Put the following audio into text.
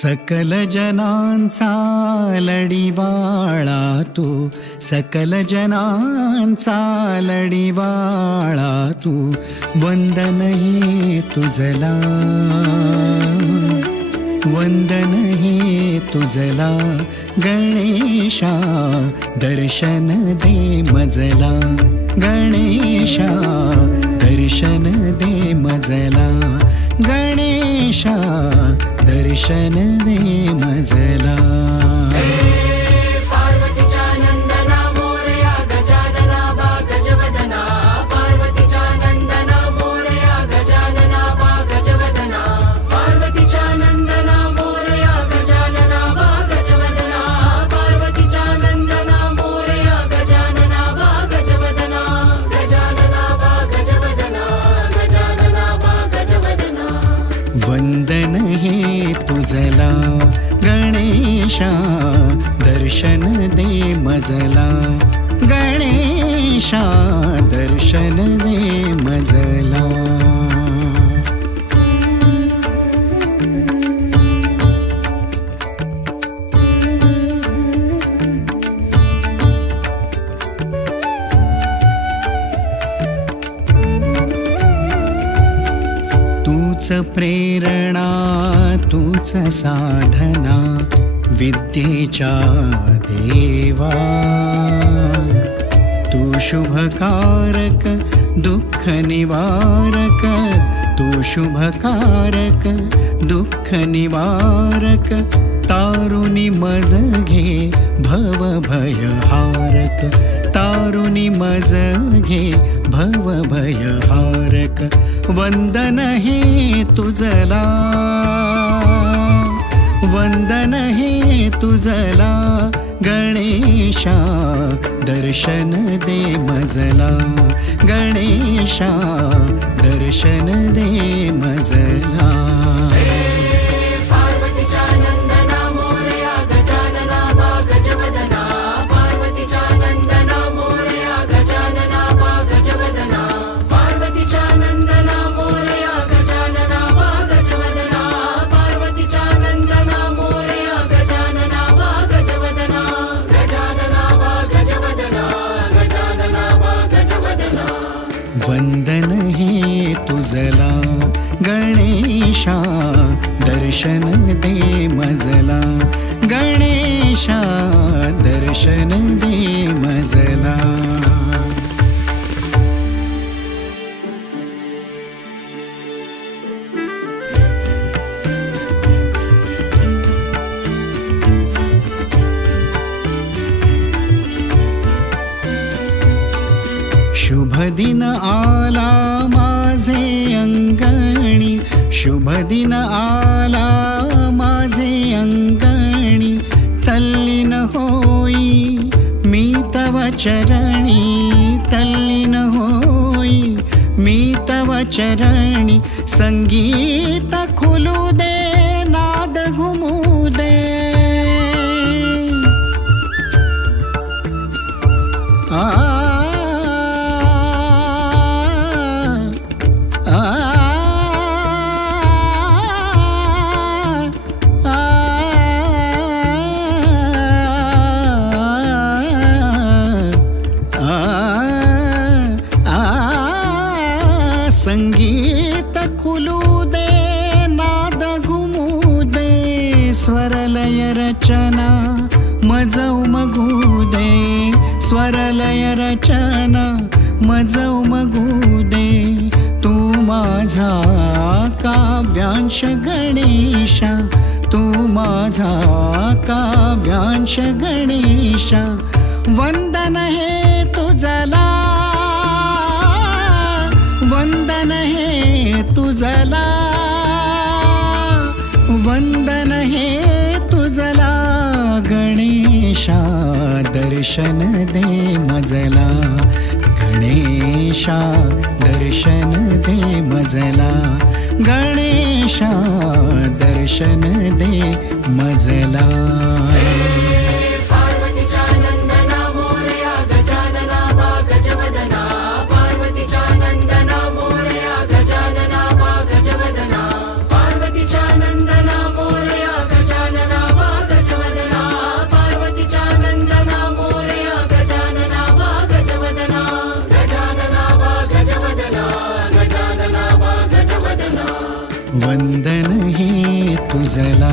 सकल जनांचा लढीवाळा तू, सकल जनांचा लढीवाळा तू, वंदन हे तुझला, वंदन हे तुझला गणेशा, दर्शन दे मजला, गणेशा दर्शन दे मजला, गणेशा दर्शन दे मजला. पार्वतीच्या नंदना मोरया गजानना बा गजवदना, पार्वतीच्या नंदना मोरया गजानना बा गजवदना, पार्वतीच्या नंदना मोरया गजानना बा गजवदना, पार्वतीच्या नंदना मोरया गजानना बा गजवदना, गजानना बा गजवदना, गजानना बा गजवदना. वंदन हे तुझला गणेशा, दर्शन दे मजला, गणेशा दर्शन दे मजला. तूच प्रेरणा तूच साधना, विद्येच्या देवा, तू शुभकारक दुःख निवारक, तू शुभकारक दुःख निवारक, तारुणी मज घे भव भयहारक, तारुणी मज घे भव भयहारक, वंदन हे तुझला, वंदन हे तुझला गणेशा, दर्शन दे मजला, गणेशा दर्शन दे मजला. पार्वतीच्या नंदना मोरया गजानना बा गजवदना, पार्वतीच्या नंदना मोरया गजानना बा गजवदना, पार्वतीच्या नंदना मोरया गजानना बा गजवदना, पार्वतीच्या नंदना मोरया गजानना बा गजवदना, गजानना बा गजवदना, गजानना बा गजवदना. वंदन हे तुझला गणेशा, दर्शन दे मजला, गणेशा दर्शन दे मजला. शुभ दिन आला माझे अंगणी, शुभ दिन आला माझे अंगणी, तल्लीन होई मी तव चरणी, तल्लीन होई मी तव चरणी, संगीत खुलू दे नाद घुमू दे, संगीत खुलू दे नाद घुमू दे, स्वरलय रचना मज उमगू दे, स्वरलय रचना मज उमगू दे, तू माझा काव्यांश गणेशा, तू माझा काव्यांश गणेशा, वंदन हे तुझला, वंदन हे तुझला, वंदन हे तुझला गणेशा, दर्शन दे मजला, गणेशा दर्शन दे मजला, गणेशा दर्शन दे मजला. पार्वतीच्या नंदना मोरया गजानना बा गजवदना, पार्वतीच्या नंदना मोरया गजानना बा गजवदना, पार्वतीच्या नंदना मोरया गजानना वंदन हे तुझला